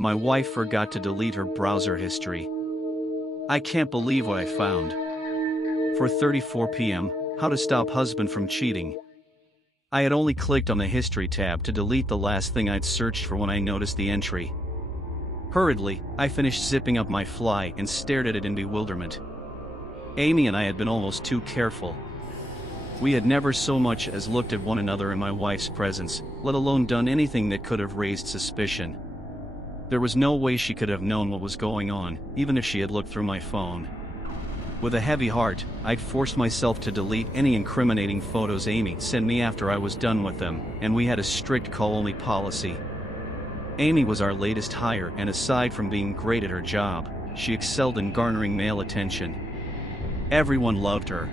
My wife forgot to delete her browser history. I can't believe what I found. 4:34 p.m. How to stop husband from cheating. I had only clicked on the history tab to delete the last thing I'd searched for when I noticed the entry. Hurriedly, I finished zipping up my fly and stared at it in bewilderment. Amy and I had been almost too careful. We had never so much as looked at one another in my wife's presence, let alone done anything that could have raised suspicion. There was no way she could have known what was going on, even if she had looked through my phone. With a heavy heart, I'd forced myself to delete any incriminating photos Amy sent me after I was done with them, and we had a strict call-only policy. Amy was our latest hire, and aside from being great at her job, she excelled in garnering male attention. Everyone loved her.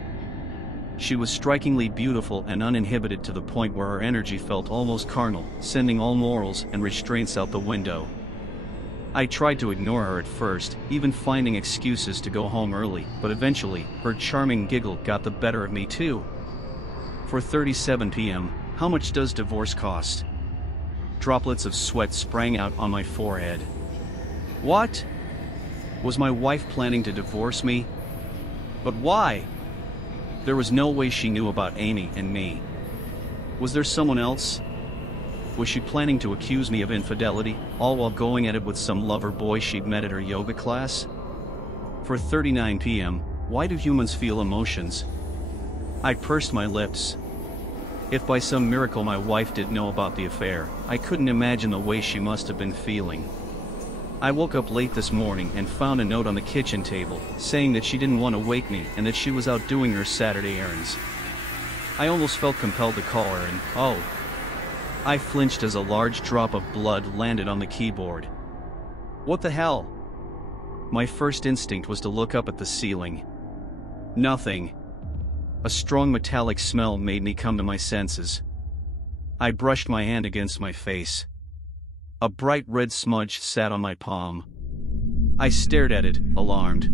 She was strikingly beautiful and uninhibited to the point where her energy felt almost carnal, sending all morals and restraints out the window. I tried to ignore her at first, even finding excuses to go home early, but eventually, her charming giggle got the better of me too. 4:37 p.m. How much does divorce cost? Droplets of sweat sprang out on my forehead. What? Was my wife planning to divorce me? But why? There was no way she knew about Amy and me. Was there someone else? Was she planning to accuse me of infidelity, all while going at it with some lover boy she'd met at her yoga class? 4:39 p.m. Why do humans feel emotions? I pursed my lips. If by some miracle my wife didn't know about the affair, I couldn't imagine the way she must have been feeling. I woke up late this morning and found a note on the kitchen table, saying that she didn't want to wake me and that she was out doing her Saturday errands. I almost felt compelled to call her and, oh. I flinched as a large drop of blood landed on the keyboard. What the hell? My first instinct was to look up at the ceiling. Nothing. A strong metallic smell made me come to my senses. I brushed my hand against my face. A bright red smudge sat on my palm. I stared at it, alarmed.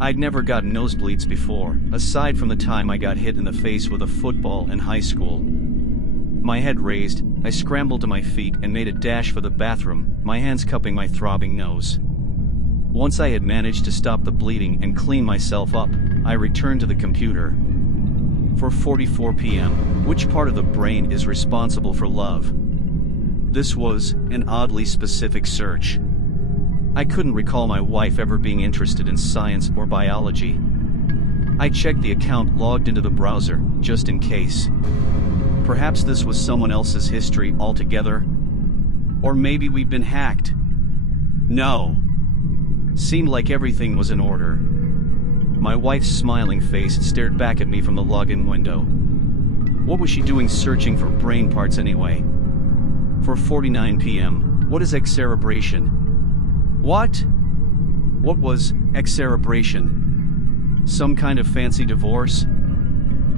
I'd never gotten nosebleeds before, aside from the time I got hit in the face with a football in high school. My head raised, I scrambled to my feet and made a dash for the bathroom, my hands cupping my throbbing nose. Once I had managed to stop the bleeding and clean myself up, I returned to the computer. 4:44 p.m. Which part of the brain is responsible for love? This was an oddly specific search. I couldn't recall my wife ever being interested in science or biology. I checked the account logged into the browser, just in case. Perhaps this was someone else's history altogether? Or maybe we'd been hacked? No. Seemed like everything was in order. My wife's smiling face stared back at me from the login window. What was she doing searching for brain parts anyway? 4:49 p.m. What is excerebration? What? What was excerebration? Some kind of fancy divorce?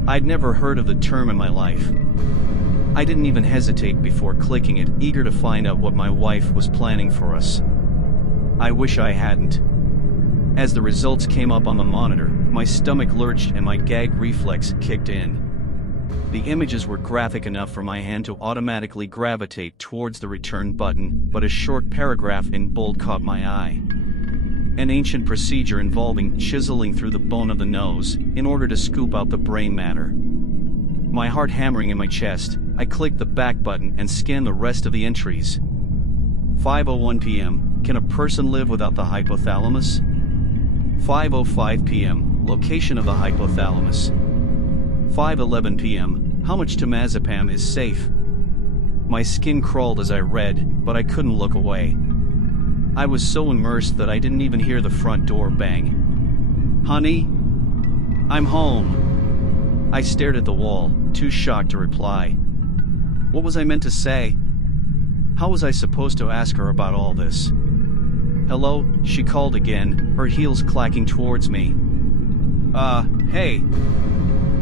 I'd never heard of the term in my life. I didn't even hesitate before clicking it, eager to find out what my wife was planning for us. I wish I hadn't. As the results came up on the monitor, my stomach lurched and my gag reflex kicked in. The images were graphic enough for my hand to automatically gravitate towards the return button, but a short paragraph in bold caught my eye. An ancient procedure involving chiseling through the bone of the nose in order to scoop out the brain matter. My heart hammering in my chest, I clicked the back button and scanned the rest of the entries. 5:01 p.m. Can a person live without the hypothalamus? 5:05 p.m. Location of the hypothalamus. 5:11 p.m. How much temazepam is safe? My skin crawled as I read, but I couldn't look away. I was so immersed that I didn't even hear the front door bang. Honey? I'm home. I stared at the wall, too shocked to reply. What was I meant to say? How was I supposed to ask her about all this? Hello, she called again, her heels clacking towards me. Hey.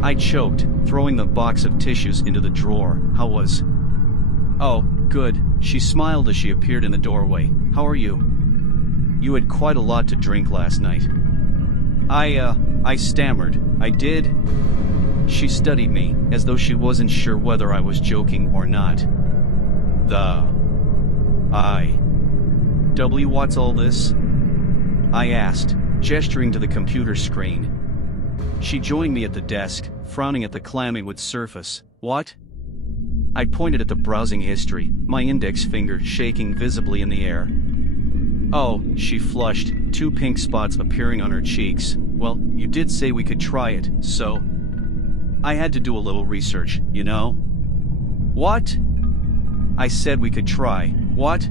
I choked, throwing the box of tissues into the drawer. How was? Oh, good, she smiled as she appeared in the doorway. How are you? You had quite a lot to drink last night. I stammered. I did? She studied me, as though she wasn't sure whether I was joking or not. W, what's all this? I asked, gesturing to the computer screen. She joined me at the desk, frowning at the clammy wood surface. What? I pointed at the browsing history, my index finger shaking visibly in the air. Oh, she flushed, 2 pink spots appearing on her cheeks. Well, you did say we could try it, so... I had to do a little research, you know? What? I said we could try. What?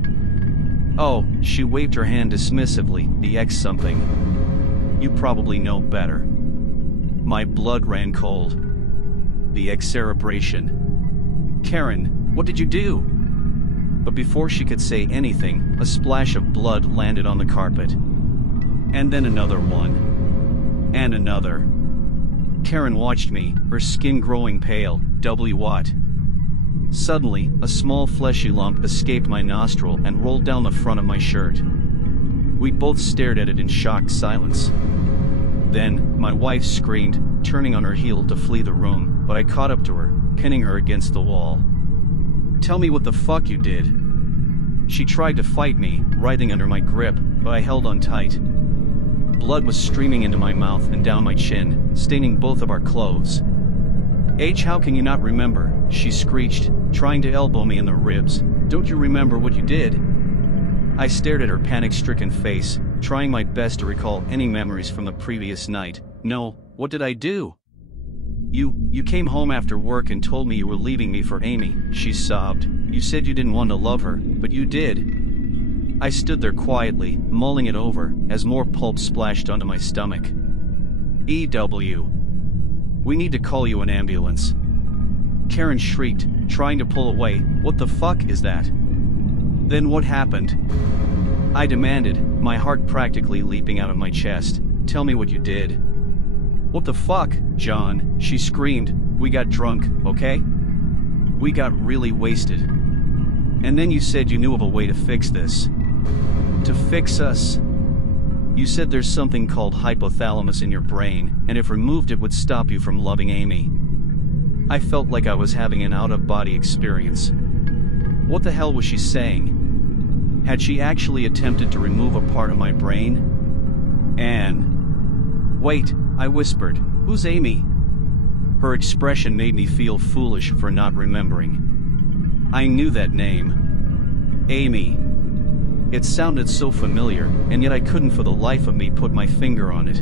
Oh, she waved her hand dismissively, the X something. You probably know better. My blood ran cold. The excerebration. Karen, what did you do? But before she could say anything, a splash of blood landed on the carpet. And then another one. And another. Karen watched me, her skin growing pale. W what? Suddenly, a small fleshy lump escaped my nostril and rolled down the front of my shirt. We both stared at it in shocked silence. Then, my wife screamed, turning on her heel to flee the room, but I caught up to her, pinning her against the wall. Tell me what the fuck you did. She tried to fight me, writhing under my grip, but I held on tight. Blood was streaming into my mouth and down my chin, staining both of our clothes. H, how can you not remember? She screeched, trying to elbow me in the ribs. Don't you remember what you did? I stared at her panic-stricken face, trying my best to recall any memories from the previous night. No, what did I do? You came home after work and told me you were leaving me for Amy, she sobbed. You said you didn't want to love her, but you did. I stood there quietly, mulling it over, as more pulp splashed onto my stomach. EW. We need to call you an ambulance. Karen shrieked, trying to pull away. What the fuck is that? Then what happened? I demanded, my heart practically leaping out of my chest. Tell me what you did. What the fuck, John? She screamed. We got drunk, okay? We got really wasted. And then you said you knew of a way to fix this. To fix us? You said there's something called hypothalamus in your brain, and if removed it would stop you from loving Amy. I felt like I was having an out-of-body experience. What the hell was she saying? Had she actually attempted to remove a part of my brain? Anne. Wait, I whispered. Who's Amy? Her expression made me feel foolish for not remembering. I knew that name. Amy. It sounded so familiar, and yet I couldn't for the life of me put my finger on it.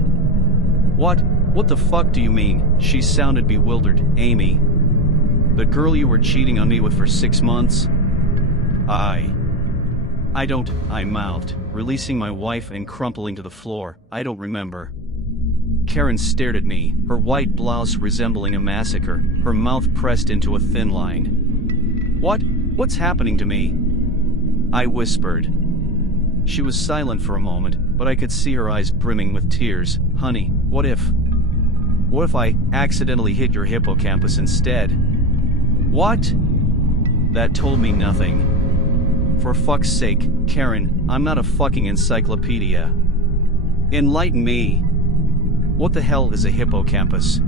What the fuck do you mean? She sounded bewildered. Amy. The girl you were cheating on me with for 6 months? I mouthed, releasing my wife and crumpling to the floor. I don't remember. Karen stared at me, her white blouse resembling a massacre, her mouth pressed into a thin line. What's happening to me? I whispered. She was silent for a moment, but I could see her eyes brimming with tears. Honey, what if I accidentally hit your hippocampus instead? What? That told me nothing. For fuck's sake, Karen, I'm not a fucking encyclopedia. Enlighten me. What the hell is a hippocampus?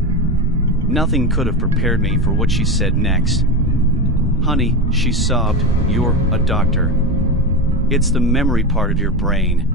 Nothing could have prepared me for what she said next. Honey, she sobbed, you're a doctor. It's the memory part of your brain.